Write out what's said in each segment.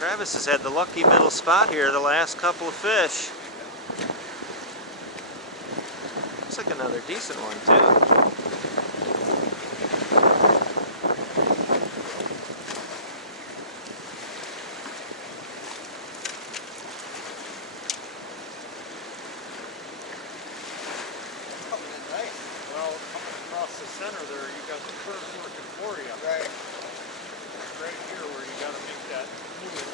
Travis has had the lucky middle spot here the last couple of fish. Looks like another decent one too. Well, coming across the center there, you got the curve working for you. Right. Right here where you got to make that move.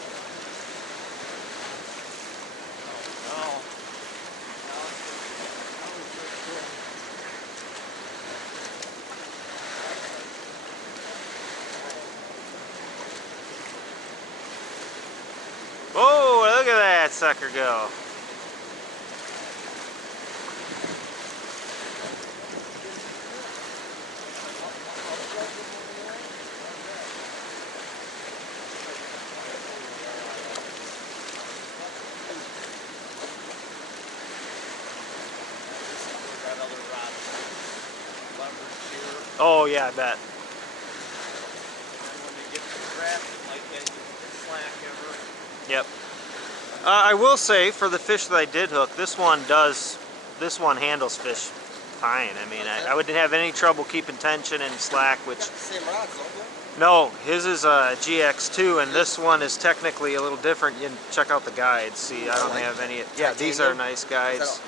Oh, Whoa, look at that sucker go. Oh yeah, I bet. and when they get contracted like that, you can slack ever. Yep. I will say, for the fish that I did hook, this one handles fish fine. I mean, I wouldn't have any trouble keeping tension and slack, which... Got the same rods, don't you? No, his is a GX2, and this one is technically a little different. You can check out the guides. See, I don't have any... Yeah, these are nice guides.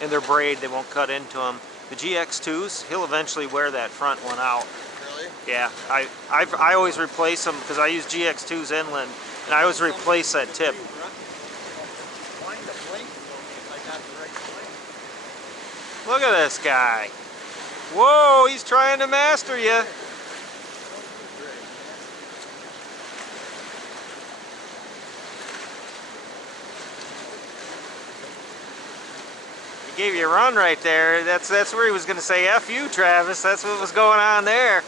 And they're braid, they won't cut into them. The GX2s, he'll eventually wear that front one out. Really? Yeah, I always replace them because I use GX2s inland, and I always replace that tip. Look at this guy. Whoa, he's trying to master you. He gave you a run right there. That's where he was going to say F you, Travis. That's what was going on there.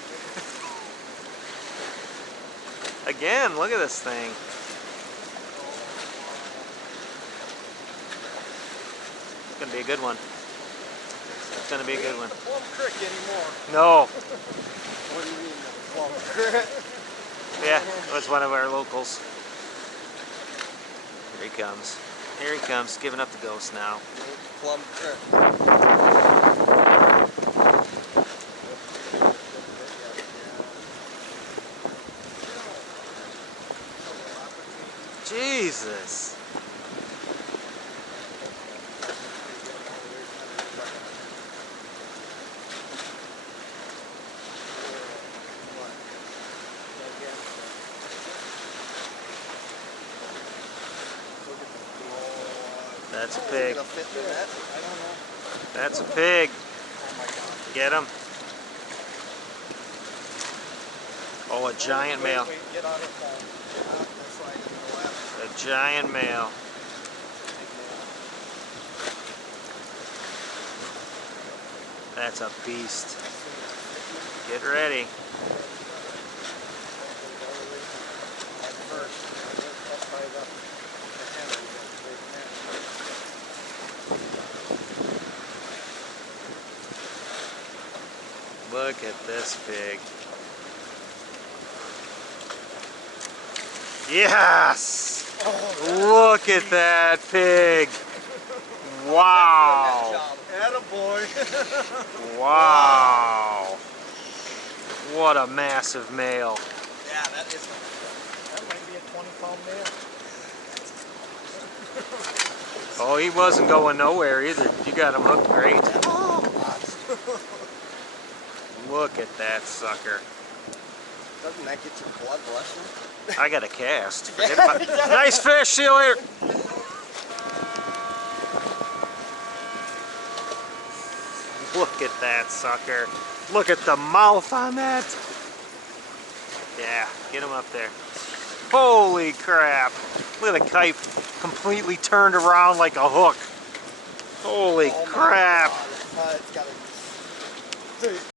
Again, look at this thing. It's going to be a good one. It's going to be a good one. Plum Creek anymore. No. What do you mean, Plum Creek? Yeah, it was one of our locals. Here he comes. Here he comes, giving up the ghost now. Plum Creek. Jesus. That's a pig. That's a pig. Get him. Oh, a giant male. A giant male. That's a beast. Get ready. Look at this pig. Yes! Look at that pig. Wow. Attaboy. Wow. What a massive male. Yeah, that might be a 20-pound male. Oh, he wasn't going nowhere either. You got him hooked great. Look at that sucker. Doesn't that get your blood rushing? I got a cast. Forget about it. Nice fish. See you later. Look at that sucker. Look at the mouth on that. Yeah, get him up there. Holy crap. Look at the kite completely turned around like a hook. Holy crap. It's gotta